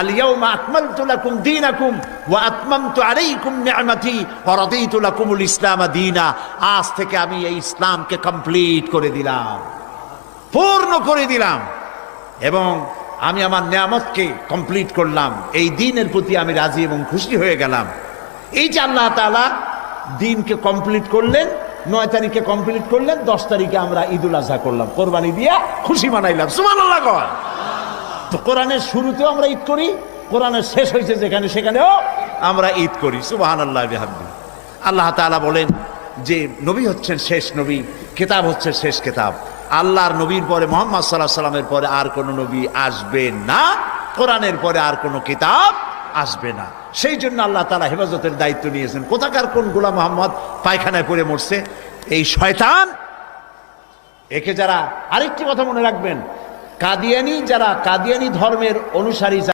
আল ইয়াউমা আকমালতু লাকুম দীনাকুম ওয়া আতমামতু আলাইকুম নি'মাতি ওয়া রাদিতু লাকুমুল ইসলাম দীনা। আজ থেকে আমি এই ইসলামকে কমপ্লিট করে দিলাম, পূর্ণ করে দিলাম, এবং আমি আমার নিয়ামতকে কমপ্লিট করলাম। এই দিনের প্রতি আমি রাজি এবং খুশি হয়ে গেলাম। এই যে আল্লাহ তাআলা দিনকে কমপ্লিট করলেন, 9 তারিখে কমপ্লিট করলেন, 10 তারিখে আমরা ঈদুল আজহা করলাম, কোরবানি দিয়া খুশি মানাইলাম। সুবহানাল্লাহ কয়। তো কোরআনের শুরুতেও আমরা ঈদ করি, কোরআনের শেষ হয়েছে যেখানে সেখানেও আমরা ঈদ করি। সুবহানাল্লাহ বিহামদি। আল্লাহ তাআলা বলেন যে নবী হচ্ছেন শেষ নবী, কিতাব হচ্ছে শেষ কিতাব। আল্লাহর নবীর পরে মুহাম্মদ সাল্লাল্লাহু আলাইহি সাল্লামের পরে আর কোনো নবী আসবে না, কোরআনের পরে আর কোনো কিতাব আসবে না। সেই জন্য আল্লাহ তাআলা হেফাজতের দায়িত্ব নিয়েছেন। কোথাকার কোন গোলাম মোহাম্মদ পায়খানায় পড়ে মরছে, এই শয়তান একে যারা, আরেকটি কথা মনে রাখবেন, কাদিয়ানি যারা, কাদিয়ানি ধর্মের অনুসারী